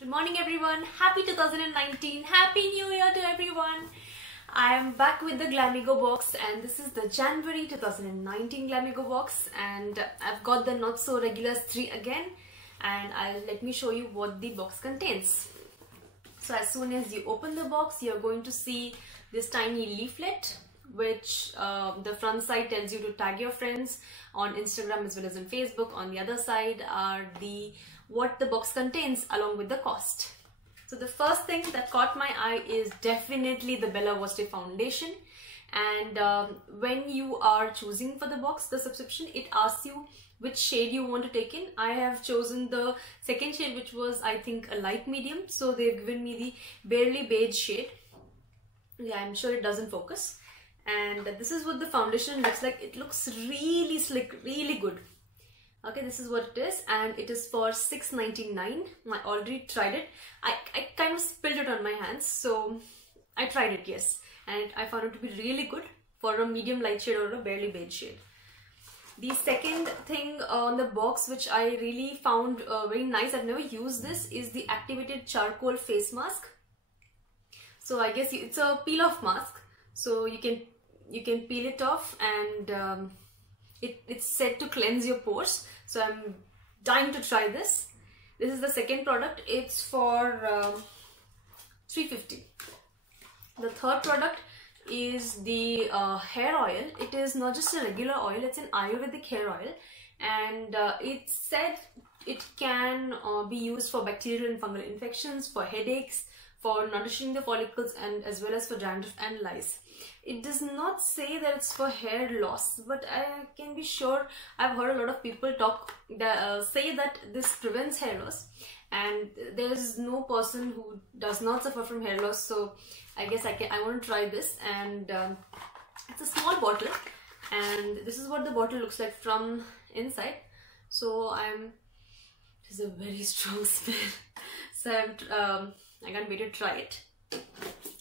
Good morning everyone, happy 2019, happy new year to everyone. I am back with the GlamEgo box and this is the January 2019 GlamEgo box and I've got the not so regulars 3 again and let me show you what the box contains. So as soon as you open the box, you're going to see this tiny leaflet which the front side tells you to tag your friends on Instagram as well as on Facebook. On the other side are what the box contains along with the cost. So the first thing that caught my eye is definitely the Bella Voste foundation, and when you are choosing for the box, the subscription, it asks you which shade you want to take in. I have chosen the second shade, which was I think a light medium, so they've given me the barely beige shade. Yeah, I'm sure it doesn't focus. And this is what the foundation looks like. It looks really slick, really good. Okay, this is what it is, and it is for $6.99. I already tried it. I kind of spilled it on my hands, so I tried it, yes, and I found it to be really good for a medium light shade or a barely beige shade. The second thing on the box which I really found very nice, I've never used this, is the activated charcoal face mask. So I guess it's a peel-off mask, so you can peel it off, and it's said to cleanse your pores. So I'm dying to try this. This is the second product. It's for $3.50. The third product is the hair oil. It is not just a regular oil, it's an Ayurvedic hair oil, and it said it can be used for bacterial and fungal infections, for headaches, for nourishing the follicles, and as well as for dandruff and lice. It does not say that it's for hair loss, but I can be sure. I've heard a lot of people say that this prevents hair loss, and there is no person who does not suffer from hair loss. So I guess I want to try this, and it's a small bottle, and this is what the bottle looks like from inside. So it is a very strong smell. So I can't wait to try it.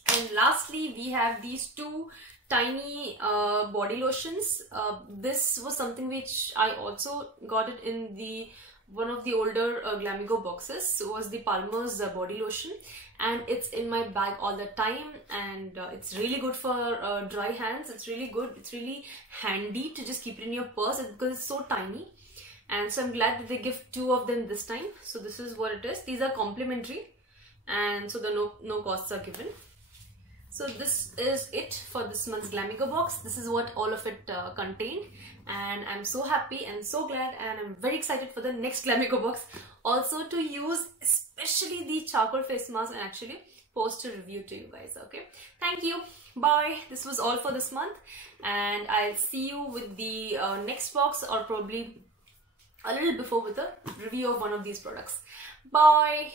And lastly, we have these two tiny body lotions. This was something which I also got it in one of the older GlamEgo boxes. It was the Palmer's body lotion, and it's in my bag all the time, and it's really good for dry hands. It's really good. It's really handy to just keep it in your purse because it's so tiny. And so I'm glad that they give 2 of them this time. So this is what it is. These are complimentary, and so the no costs are given. So this is it for this month's GlamEgo box. This is what all of it contained, and I'm so happy and so glad, and I'm very excited for the next GlamEgo box also to use, especially the charcoal face mask, and actually post a review to you guys. Okay, thank you, bye. This was all for this month, and I'll see you with the next box, or probably a little before, with a review of one of these products. Bye.